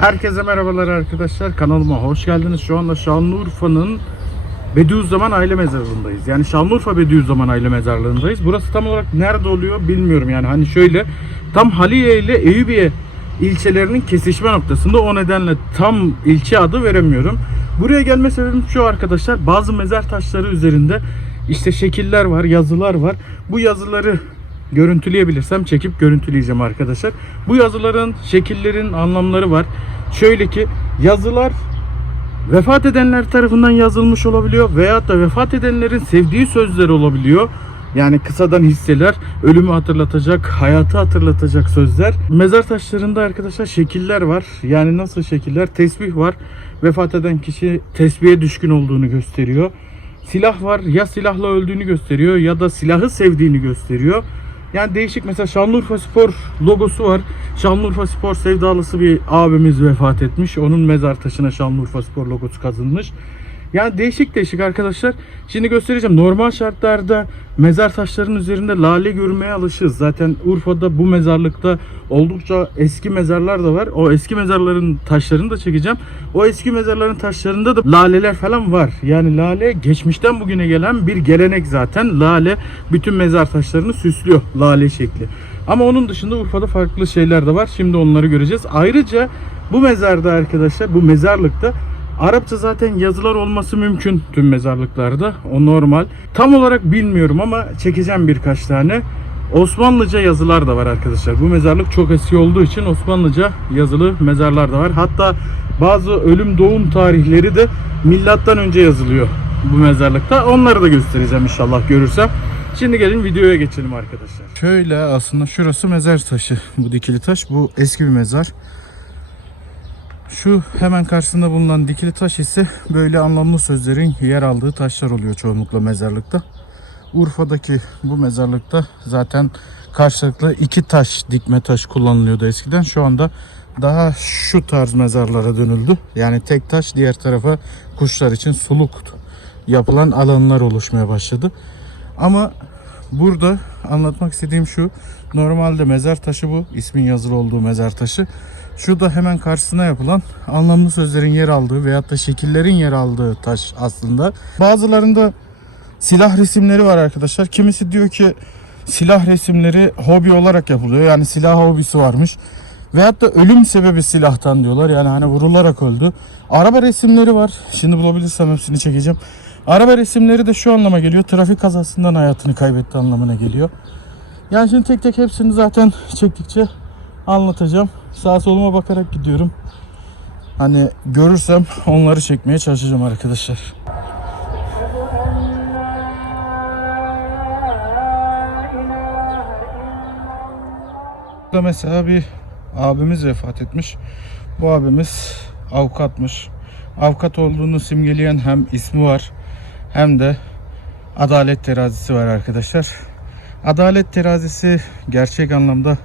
Herkese merhabalar arkadaşlar. Kanalıma hoş geldiniz. Şu anda Şanlıurfa'nın Bediüzzaman Aile Mezarlığı'ndayız. Yani Şanlıurfa Bediüzzaman Aile Mezarlığı'ndayız. Burası tam olarak nerede oluyor bilmiyorum. Yani hani şöyle tam Haliye ile Eyüpiye ilçelerinin kesişme noktasında. O nedenle tam ilçe adı veremiyorum. Buraya gelme sebebim şu arkadaşlar. Bazı mezar taşları üzerinde işte şekiller var, yazılar var. Bu yazıları görüntüleyebilirsem çekip görüntüleyeceğim arkadaşlar. Bu yazıların, şekillerin anlamları var. Şöyle ki yazılar vefat edenler tarafından yazılmış olabiliyor veyahut da vefat edenlerin sevdiği sözler olabiliyor. Yani kısadan hisseler, ölümü hatırlatacak, hayatı hatırlatacak sözler. Mezar taşlarında arkadaşlar şekiller var. Yani nasıl şekiller? Tesbih var. Vefat eden kişi tesbihe düşkün olduğunu gösteriyor. Silah var. Ya silahla öldüğünü gösteriyor ya da silahı sevdiğini gösteriyor. Yani değişik mesela Şanlıurfa Spor logosu var. Şanlıurfa Spor sevdalısı bir abimiz vefat etmiş. Onun mezar taşına Şanlıurfa Spor logosu kazınmış. Yani değişik değişik arkadaşlar. Şimdi göstereceğim. Normal şartlarda mezar taşlarının üzerinde lale görmeye alışığız. Zaten Urfa'da bu mezarlıkta oldukça eski mezarlar da var. O eski mezarların taşlarını da çekeceğim. O eski mezarların taşlarında da laleler falan var. Yani lale geçmişten bugüne gelen bir gelenek zaten. Lale bütün mezar taşlarını süslüyor lale şekli. Ama onun dışında Urfa'da farklı şeyler de var. Şimdi onları göreceğiz. Ayrıca bu mezarda arkadaşlar bu mezarlıkta Arapça zaten yazılar olması mümkün tüm mezarlıklarda. O normal. Tam olarak bilmiyorum ama çekeceğim birkaç tane. Osmanlıca yazılar da var arkadaşlar. Bu mezarlık çok eski olduğu için Osmanlıca yazılı mezarlar da var. Hatta bazı ölüm doğum tarihleri de milattan önce yazılıyor bu mezarlıkta. Onları da göstereceğim inşallah görürsem. Şimdi gelin videoya geçelim arkadaşlar. Şöyle aslında şurası mezar taşı. Bu dikili taş. Bu eski bir mezar. Şu hemen karşısında bulunan dikili taş ise böyle anlamlı sözlerin yer aldığı taşlar oluyor çoğunlukla mezarlıkta. Urfa'daki bu mezarlıkta zaten karşılıklı iki taş dikme taş kullanılıyordu eskiden. Şu anda daha şu tarz mezarlara dönüldü. Yani tek taş diğer tarafa kuşlar için suluk yapılan alanlar oluşmaya başladı. Ama burada anlatmak istediğim şu. Normalde mezar taşı bu. ismin yazılı olduğu mezar taşı. Şu da hemen karşısına yapılan anlamlı sözlerin yer aldığı veyahut da şekillerin yer aldığı taş aslında. Bazılarında silah resimleri var arkadaşlar. Kimisi diyor ki silah resimleri hobi olarak yapılıyor. Yani silah hobisi varmış. Veyahut da ölüm sebebi silahtan diyorlar. Yani hani vurularak öldü. Araba resimleri var. Şimdi bulabilirsem hepsini çekeceğim. Araba resimleri de şu anlama geliyor. Trafik kazasından hayatını kaybetti anlamına geliyor. Yani şimdi tek tek hepsini zaten çektikçe anlatacağım. Sağa soluma bakarak gidiyorum. Hani görürsem onları çekmeye çalışacağım arkadaşlar. Burada mesela bir abimiz vefat etmiş. Bu abimiz avukatmış. Avukat olduğunu simgeleyen hem ismi var hem de adalet terazisi var arkadaşlar. Adalet terazisi gerçek anlamda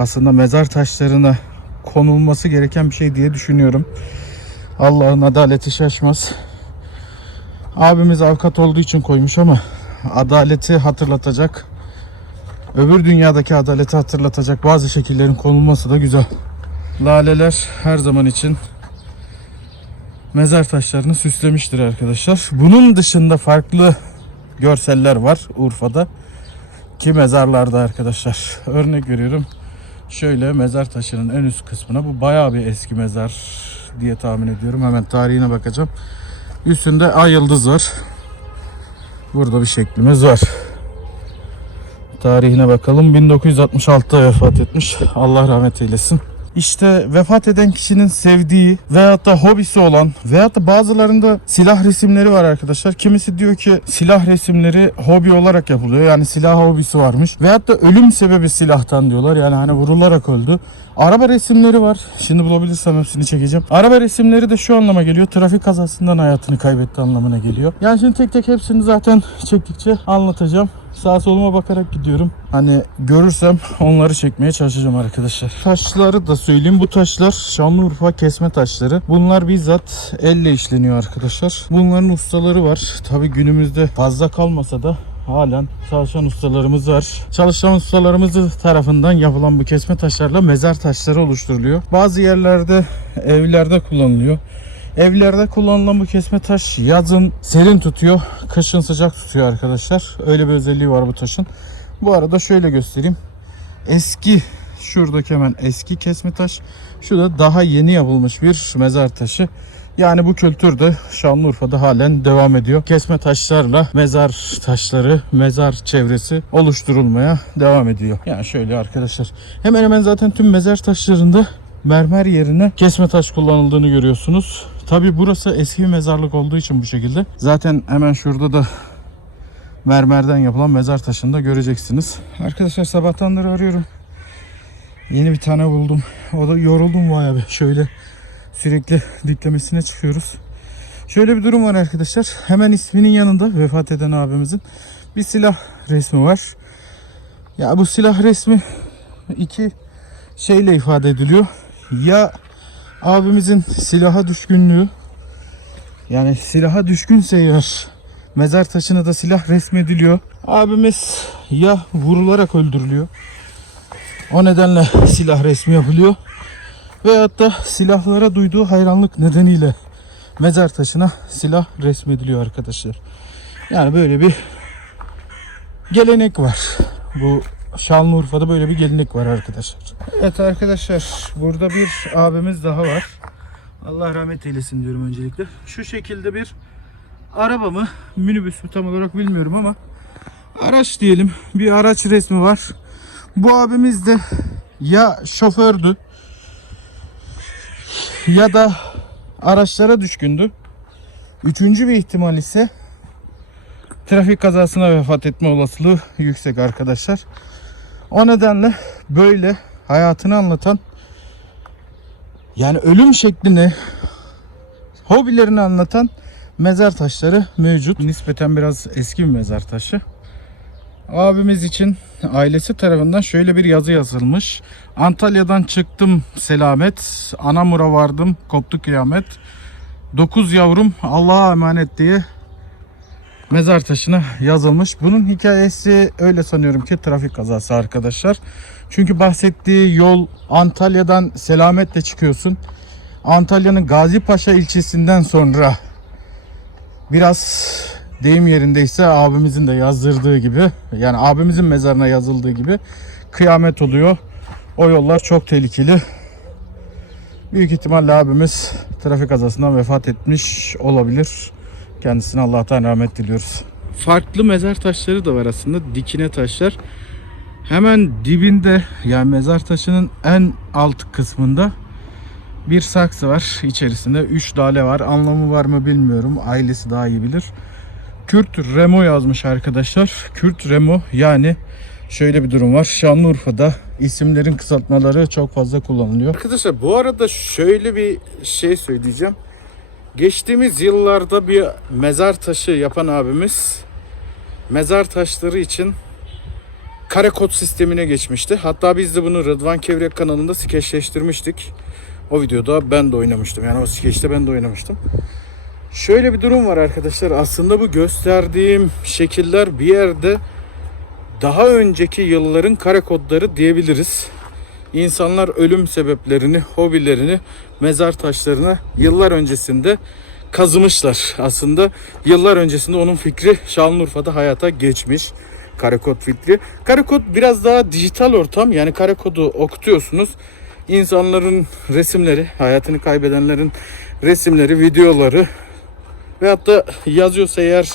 aslında mezar taşlarına konulması gereken bir şey diye düşünüyorum. Allah'ın adaleti şaşmaz. Abimiz avukat olduğu için koymuş ama adaleti hatırlatacak, öbür dünyadaki adaleti hatırlatacak bazı şekillerin konulması da güzel. Laleler her zaman için mezar taşlarını süslemiştir arkadaşlar. Bunun dışında farklı görseller var Urfa'da ki mezarlarda arkadaşlar. Örnek veriyorum. Şöyle mezar taşının en üst kısmına bu bayağı bir eski mezar diye tahmin ediyorum. Hemen tarihine bakacağım. Üstünde ay yıldız var. Burada bir şeklimiz var. Tarihine bakalım. 1966'da vefat etmiş. Allah rahmet eylesin. İşte vefat eden kişinin sevdiği veyahut da hobisi olan veyahut da bazılarında silah resimleri var arkadaşlar. Kimisi diyor ki silah resimleri hobi olarak yapılıyor. Yani silah hobisi varmış. Veyahut da ölüm sebebi silahtan diyorlar. Yani hani vurularak öldü. Araba resimleri var. Şimdi bulabilirsem hepsini çekeceğim. Araba resimleri de şu anlama geliyor. Trafik kazasından hayatını kaybetti anlamına geliyor. Yani şimdi tek tek hepsini zaten çektikçe anlatacağım. Sağa soluma bakarak gidiyorum. Hani görürsem onları çekmeye çalışacağım arkadaşlar. Taşları da söyleyeyim. Bu taşlar Şanlıurfa kesme taşları. Bunlar bizzat elle işleniyor arkadaşlar. Bunların ustaları var. Tabi günümüzde fazla kalmasa da halen çalışan ustalarımız var. Çalışan ustalarımız tarafından yapılan bu kesme taşlarla mezar taşları oluşturuluyor. Bazı yerlerde evlerde kullanılıyor. Evlerde kullanılan bu kesme taş yazın serin tutuyor, kışın sıcak tutuyor arkadaşlar. Öyle bir özelliği var bu taşın. Bu arada şöyle göstereyim. Eski şuradaki hemen eski kesme taş. Şu da daha yeni yapılmış bir mezar taşı. Yani bu kültür de Şanlıurfa'da halen devam ediyor. Kesme taşlarla mezar taşları, mezar çevresi oluşturulmaya devam ediyor. Yani şöyle arkadaşlar. Hemen hemen zaten tüm mezar taşlarında mermer yerine kesme taş kullanıldığını görüyorsunuz. Tabi burası eski bir mezarlık olduğu için bu şekilde. Zaten hemen şurada da mermerden yapılan mezar taşını da göreceksiniz. Arkadaşlar sabahtandır arıyorum. Yeni bir tane buldum. O da yoruldum bayağı bir. Şöyle sürekli diklemesine çıkıyoruz. Şöyle bir durum var arkadaşlar. Hemen isminin yanında vefat eden abimizin bir silah resmi var. Ya bu silah resmi iki şeyle ifade ediliyor. Ya abimizin silaha düşkünlüğü yani silaha düşkünse eğer mezar taşına da silah resmediliyor. Abimiz ya vurularak öldürülüyor. O nedenle silah resmi yapılıyor. Veyahut da silahlara duyduğu hayranlık nedeniyle mezar taşına silah resmediliyor arkadaşlar. Yani böyle bir gelenek var. Bu Şanlıurfa'da böyle bir gelenek var arkadaşlar. Evet arkadaşlar burada bir abimiz daha var. Allah rahmet eylesin diyorum öncelikle. Şu şekilde bir araba mı minibüs mü tam olarak bilmiyorum ama araç diyelim bir araç resmi var. Bu abimiz de ya şofördü ya da araçlara düşkündü. Üçüncü bir ihtimal ise trafik kazasına vefat etme olasılığı yüksek arkadaşlar. O nedenle böyle hayatını anlatan yani ölüm şeklini hobilerini anlatan mezar taşları mevcut. Nispeten biraz eski bir mezar taşı. Abimiz için ailesi tarafından şöyle bir yazı yazılmış. Antalya'dan çıktım selamet, Anamur'a vardım koptu kıyamet. Dokuz yavrum Allah'a emanet diye mezar taşına yazılmış. Bunun hikayesi öyle sanıyorum ki trafik kazası arkadaşlar. Çünkü bahsettiği yol Antalya'dan selametle çıkıyorsun. Antalya'nın Gazi Paşa ilçesinden sonra biraz deyim yerindeyse abimizin de yazdırdığı gibi yani abimizin mezarına yazıldığı gibi kıyamet oluyor. O yollar çok tehlikeli. Büyük ihtimalle abimiz trafik kazasından vefat etmiş olabilir. Kendisine Allah'tan rahmet diliyoruz. Farklı mezar taşları da var aslında. Dikine taşlar. Hemen dibinde yani mezar taşının en alt kısmında bir saksı var. İçerisinde 3 dale var. Anlamı var mı bilmiyorum. Ailesi daha iyi bilir. Kürt Remo yazmış arkadaşlar. Kürt Remo yani şöyle bir durum var. Şanlıurfa'da isimlerin kısaltmaları çok fazla kullanılıyor. Arkadaşlar bu arada şöyle bir şey söyleyeceğim. Geçtiğimiz yıllarda bir mezar taşı yapan abimiz mezar taşları için kare kod sistemine geçmişti. Hatta biz de bunu Rıdvan Kevrek kanalında skeçleştirmiştik. O videoda ben de oynamıştım. Yani o skeçte ben de oynamıştım. Şöyle bir durum var arkadaşlar. Aslında bu gösterdiğim şekiller bir yerde daha önceki yılların kare kodları diyebiliriz. İnsanlar ölüm sebeplerini, hobilerini mezar taşlarına yıllar öncesinde kazımışlar. Aslında yıllar öncesinde onun fikri Şanlıurfa'da hayata geçmiş. Karekod fikri. Karekod biraz daha dijital ortam. Yani karekodu okutuyorsunuz. İnsanların resimleri, hayatını kaybedenlerin resimleri, videoları ve hatta yazıyorsa eğer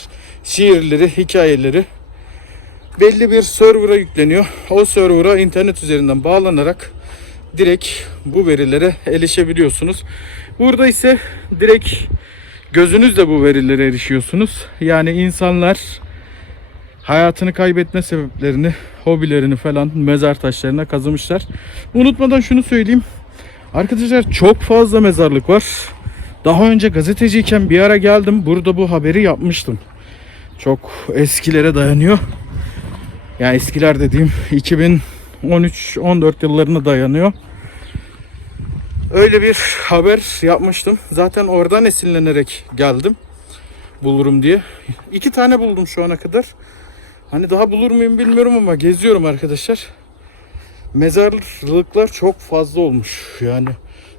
şiirleri, hikayeleri belli bir server'a yükleniyor. O server'a internet üzerinden bağlanarak direkt bu verilere erişebiliyorsunuz. Burada ise direkt gözünüzle bu verilere erişiyorsunuz. Yani insanlar hayatını kaybetme sebeplerini, hobilerini falan mezar taşlarına kazımışlar. Unutmadan şunu söyleyeyim. Arkadaşlar çok fazla mezarlık var. Daha önce gazeteciyken bir ara geldim. Burada bu haberi yapmıştım. Çok eskilere dayanıyor. Yani eskiler dediğim 2013-14 yıllarına dayanıyor. Öyle bir haber yapmıştım. Zaten oradan esinlenerek geldim. Bulurum diye. İki tane buldum şu ana kadar. Hani daha bulur muyum bilmiyorum ama geziyorum arkadaşlar. Mezarlıklar çok fazla olmuş. Yani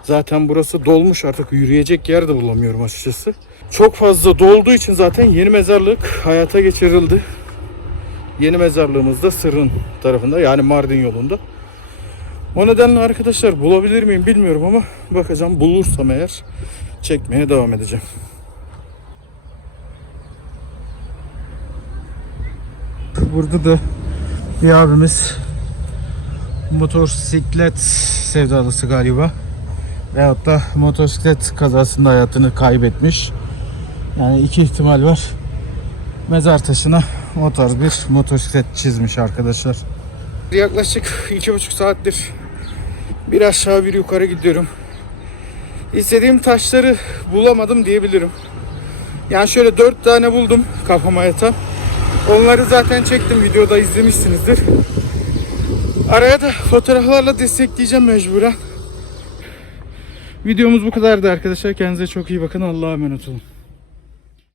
zaten burası dolmuş artık yürüyecek yer de bulamıyorum açıkçası. Çok fazla dolduğu için zaten yeni mezarlık hayata geçirildi. Yeni mezarlığımız da Sırrın tarafında yani Mardin yolunda. O nedenle arkadaşlar bulabilir miyim bilmiyorum ama bakacağım bulursam eğer çekmeye devam edeceğim. Burada da bir abimiz motosiklet sevdalısı galiba. Veyahut da motosiklet kazasında hayatını kaybetmiş. Yani iki ihtimal var. Mezar taşına o tarz bir motosiklet çizmiş arkadaşlar. Yaklaşık iki buçuk saattir bir aşağı bir yukarı gidiyorum. İstediğim taşları bulamadım diyebilirim. Yani şöyle dört tane buldum kafama yatan. Onları zaten çektim videoda izlemişsinizdir. Araya da fotoğraflarla destekleyeceğim mecburen. Videomuz bu kadardı arkadaşlar. Kendinize çok iyi bakın. Allah'a emanet olun.